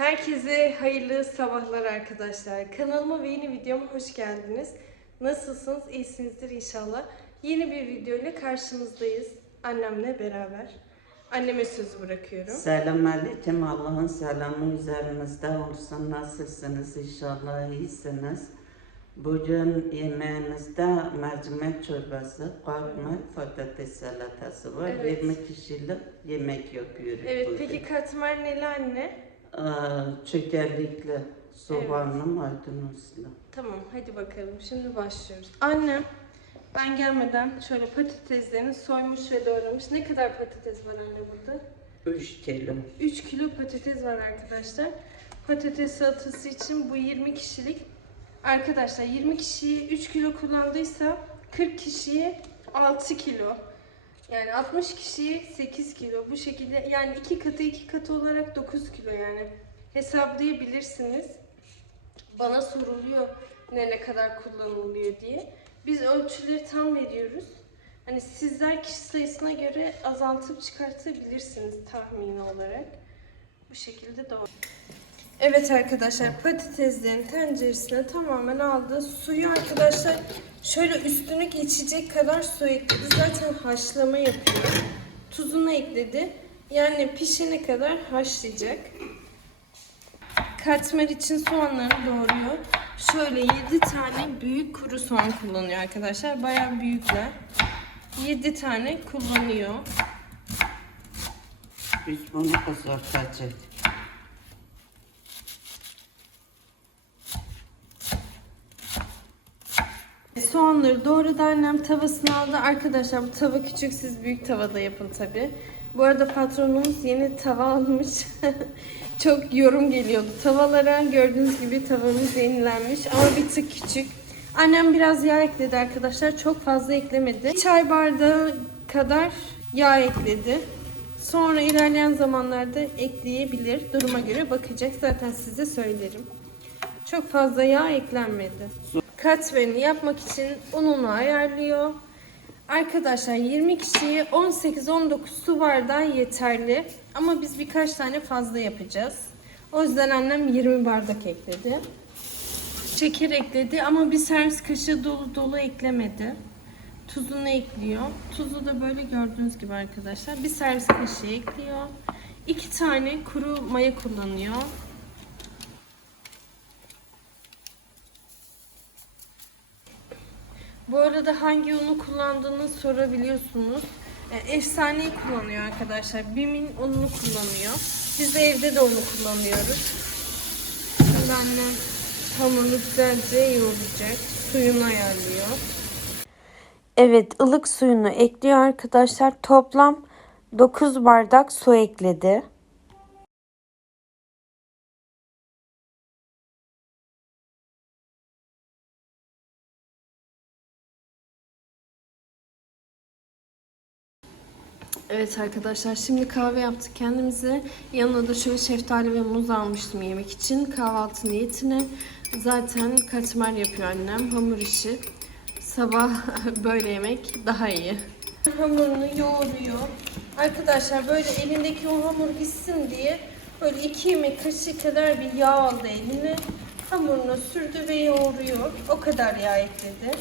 Herkese hayırlı sabahlar arkadaşlar. Kanalıma ve yeni videoma hoş geldiniz. Nasılsınız? İyisinizdir inşallah. Yeni bir video ile karşınızdayız. Annemle beraber. Anneme söz bırakıyorum. Selam aleyküm. Allah'ın selamı üzerinizde olsun. Nasılsınız? İnşallah iyisiniz. Bugün yemeğimizde mercimek çorbası, kavurma, patates salatası var. Evet. 20 kişilik yemek yapıyoruz Evet bugün. peki katmer neli anne? Aa, çökellikli, soğanlı, maydanozlu. Tamam hadi bakalım şimdi başlıyoruz. Annem ben gelmeden şöyle patateslerini soymuş ve doğramış. Ne kadar patates var anne burada? 3 kilo. 3 kilo patates var arkadaşlar. Patates salatası için bu 20 kişilik. Arkadaşlar 20 kişiyi 3 kilo kullandıysa 40 kişiye 6 kilo. Yani 60 kişiye 8 kilo. Bu şekilde yani 2 katı 2 katı olarak 9 kilo yani. Hesaplayabilirsiniz. Bana soruluyor ne ne kadar kullanılıyor diye. Biz ölçüleri tam veriyoruz. Hani sizler kişi sayısına göre azaltıp çıkartabilirsiniz tahmini olarak. Bu şekilde doğru. Evet arkadaşlar patateslerin tenceresine tamamen aldı. Suyu arkadaşlar şöyle üstünü geçecek kadar su ekledi. Zaten haşlama yapıyor. Tuzunu ekledi. Yani pişene kadar haşlayacak. Katmer için soğanları doğruyor. Şöyle 7 tane büyük kuru soğan kullanıyor arkadaşlar. Bayağı büyükler. 7 tane kullanıyor. Biz bunu kızartacağız. Soğanları doğradı annem tavasına aldı. Arkadaşlar bu tava küçük siz büyük tavada yapın tabi. Bu arada patronumuz yeni tava almış. Çok yorum geliyordu tavalara. Gördüğünüz gibi tavamız yenilenmiş ama bir tık küçük. Annem biraz yağ ekledi arkadaşlar. Çok fazla eklemedi. Çay bardağı kadar yağ ekledi. Sonra ilerleyen zamanlarda ekleyebilir. Duruma göre bakacak. Zaten size söylerim. Çok fazla yağ eklenmedi. Katmerini yapmak için ununu ayarlıyor. Arkadaşlar 20 kişiye 18-19 su bardağı yeterli. Ama biz birkaç tane fazla yapacağız. O yüzden annem 20 bardak ekledi. Şeker ekledi ama bir servis kaşığı dolu dolu eklemedi. Tuzunu ekliyor. Tuzu da böyle gördüğünüz gibi arkadaşlar. Bir servis kaşığı ekliyor. İki tane kuru maya kullanıyor. Bu arada hangi unu kullandığını sorabiliyorsunuz. Efsaneyi kullanıyor arkadaşlar. Bim'in ununu kullanıyor. Biz de evde de onu kullanıyoruz. Şimdi annem hamurunu güzelce yoğuracak. Suyunu ayarlıyor. Evet, ılık suyunu ekliyor arkadaşlar. Toplam 9 bardak su ekledi. Evet arkadaşlar şimdi kahve yaptık kendimize. Yanına da şöyle şeftali ve muz almıştım yemek için. Kahvaltı niyetine. Zaten katmer yapıyor annem. Hamur işi. Sabah böyle yemek daha iyi. Hamurunu yoğuruyor. Arkadaşlar böyle elindeki o hamur gitsin diye böyle iki yemek kaşığı kadar bir yağ aldı eline. Hamurunu sürdü ve yoğuruyor. O kadar yağ ekledi.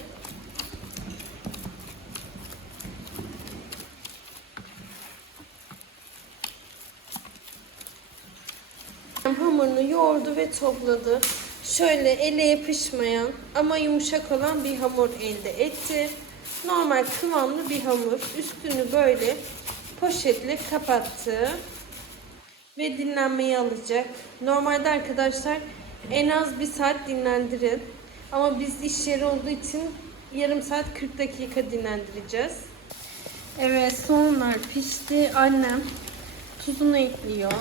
Hamurunu yoğurdu ve topladı. Şöyle ele yapışmayan ama yumuşak olan bir hamur elde etti. Normal kıvamlı bir hamur. Üstünü böyle poşetle kapattı. Ve dinlenmeyi alacak. Normalde arkadaşlar en az bir saat dinlendirin. Ama biz iş yeri olduğu için yarım saat 40 dakika dinlendireceğiz. Evet soğanlar pişti. Annem tuzunu ekliyor.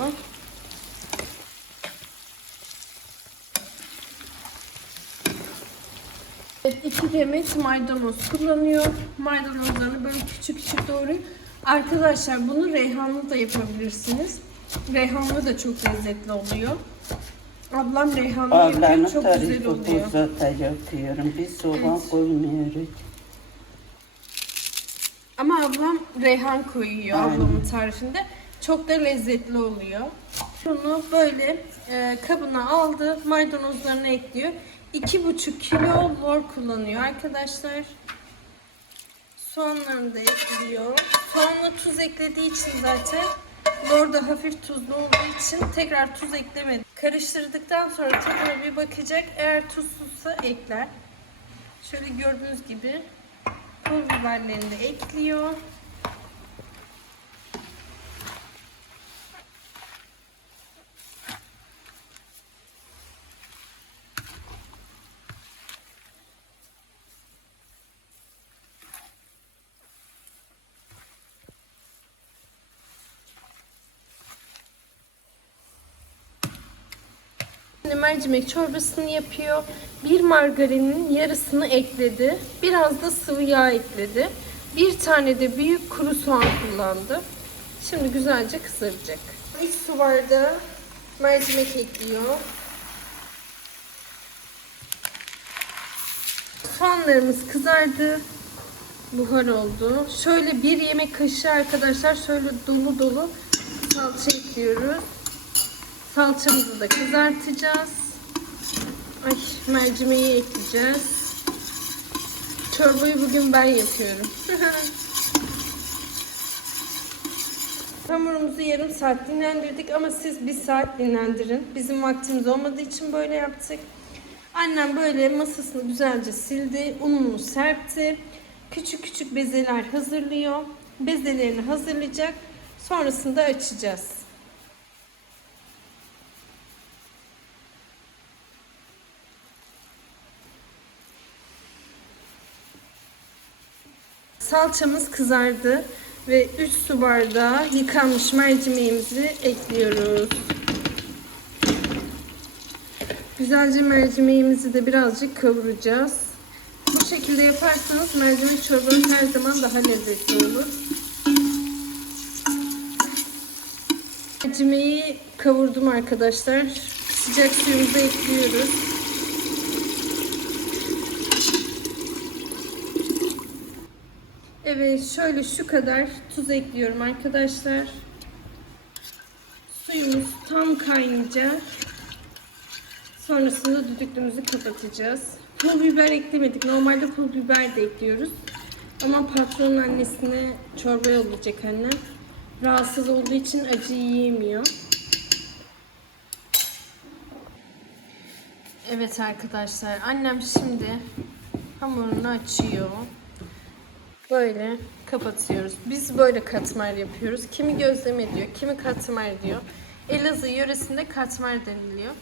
Evet, iki demet maydanoz kullanıyor. Maydanozlarını böyle küçük küçük doğruyor. Arkadaşlar bunu reyhanlı da yapabilirsiniz. Reyhanlı da çok lezzetli oluyor. Ablam reyhanlı yapıyor. Çok güzel oluyor. zaten yapıyorum. Biz soğan Evet. koymuyoruz. Ama ablam reyhan koyuyor Aynen. ablamın tarifinde. Çok da lezzetli oluyor. Bunu böyle e, kabına aldı. Maydanozlarını ekliyor. 2,5 kilo lor kullanıyor arkadaşlar. Soğanlarını da ekliyor. Soğanla tuz eklediği için zaten lor da hafif tuzlu olduğu için tekrar tuz eklemedi. Karıştırdıktan sonra tadına bir bakacak. Eğer tuzsuzsa ekler. Şöyle gördüğünüz gibi pul biberlerini de ekliyor. Mercimek çorbasını yapıyor. Bir margarinin yarısını ekledi. Biraz da sıvı yağ ekledi. Bir tane de büyük kuru soğan kullandı. Şimdi güzelce kızaracak. 3 su bardağı mercimek ekliyor. Soğanlarımız kızardı. Buhar oldu. Şöyle bir yemek kaşığı arkadaşlar şöyle dolu dolu salça ekliyoruz. Salçamızı da kızartacağız. Ay mercimeği ekleyeceğiz. Çorbayı bugün ben yapıyorum. Hamurumuzu yarım saat dinlendirdik ama siz bir saat dinlendirin. Bizim vaktimiz olmadığı için böyle yaptık. Annem böyle masasını güzelce sildi. Ununu serpti. Küçük küçük bezeler hazırlıyor. Bezelerini hazırlayacak. Sonrasında açacağız. Salçamız kızardı ve 3 su bardağı yıkanmış mercimeğimizi ekliyoruz. Güzelce mercimeğimizi de birazcık kavuracağız. Bu şekilde yaparsanız mercimek çorbanız her zaman daha lezzetli olur. Mercimeği kavurdum arkadaşlar. Sıcak suyumuzu ekliyoruz. Evet şöyle şu kadar tuz ekliyorum arkadaşlar. Suyumuz tam kaynayacak. Sonrasında düdüklümüzü kapatacağız. Pul biber eklemedik. Normalde pul biber de ekliyoruz. Ama patronun annesine çorba yollayacak annem. Rahatsız olduğu için acı yiyemiyor. Evet arkadaşlar annem şimdi hamurunu açıyor. Böyle kapatıyoruz. Biz böyle katmer yapıyoruz. Kimi gözleme diyor, kimi katmer diyor. Elazığ yöresinde katmer deniliyor.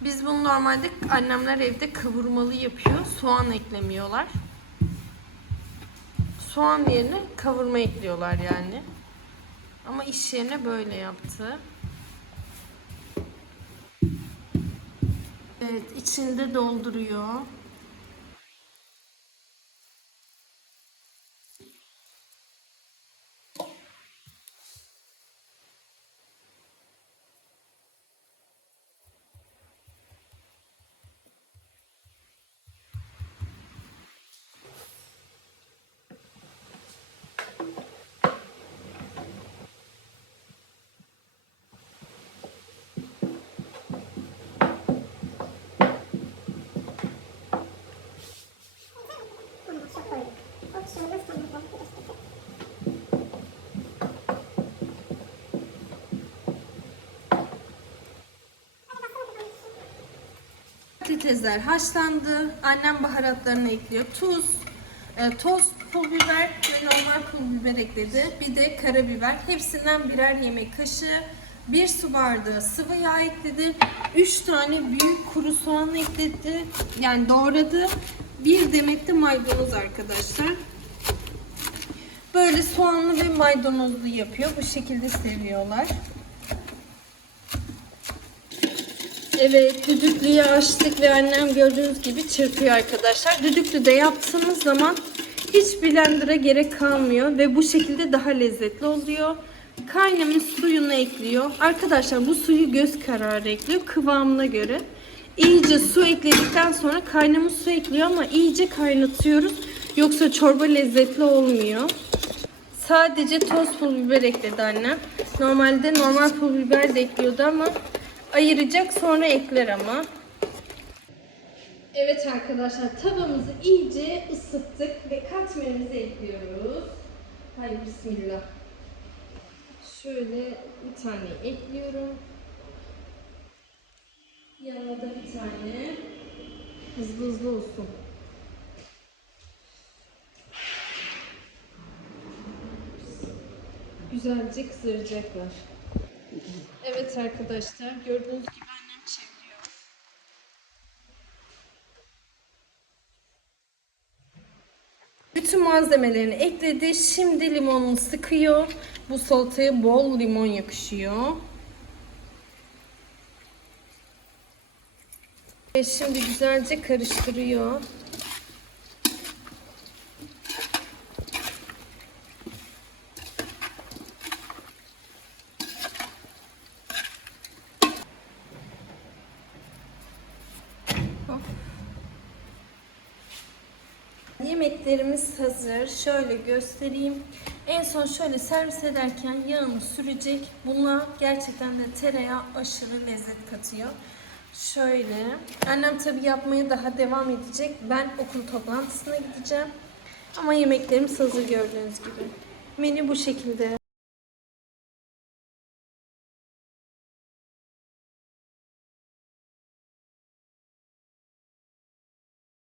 Biz bunu normalde annemler evde kavurmalı yapıyor. Soğan eklemiyorlar. Soğan yerine kavurma ekliyorlar yani. Ama iş yerine böyle yaptı. Evet, içinde dolduruyor. Patatesler haşlandı. Annem baharatlarını ekliyor. Tuz, e, toz pul biber ve normal pul biber ekledi. Bir de karabiber. Hepsinden birer yemek kaşığı. Bir su bardağı sıvı yağ ekledi. Üç tane büyük kuru soğan ekledi. Yani doğradı. Bir demet de maydanoz arkadaşlar. Böyle soğanlı ve maydanozlu yapıyor. Bu şekilde seviyorlar. Evet, düdüklüyü açtık ve annem gördüğünüz gibi çırpıyor arkadaşlar. Düdüklüde yaptığımız zaman hiç blender'a gerek kalmıyor ve bu şekilde daha lezzetli oluyor. Kaynamış suyunu ekliyor. Arkadaşlar bu suyu göz kararı ekliyor kıvamına göre. İyice su ekledikten sonra kaynamış su ekliyor ama iyice kaynatıyoruz. Yoksa çorba lezzetli olmuyor. Sadece toz pul biber ekledi annem. Normalde normal pul biber de ekliyordu ama ayıracak sonra ekler ama. Evet arkadaşlar tavamızı iyice ısıttık ve katmerimizi ekliyoruz. Haydi bismillah. Şöyle bir tane ekliyorum. Yanına da bir tane. Hızlı hızlı olsun. Güzelce kızaracaklar. Evet arkadaşlar gördüğünüz gibi annem çeviriyor. Bütün malzemelerini ekledi. Şimdi limonunu sıkıyor. Bu salataya bol limon yakışıyor. Ve şimdi güzelce karıştırıyor. Yemeklerimiz hazır. Şöyle göstereyim. En son şöyle servis ederken yağını sürecek. Buna gerçekten de tereyağı aşırı lezzet katıyor. Şöyle. Annem tabii yapmaya daha devam edecek. Ben okul toplantısına gideceğim. Ama yemeklerimiz hazır gördüğünüz gibi. Menü bu şekilde.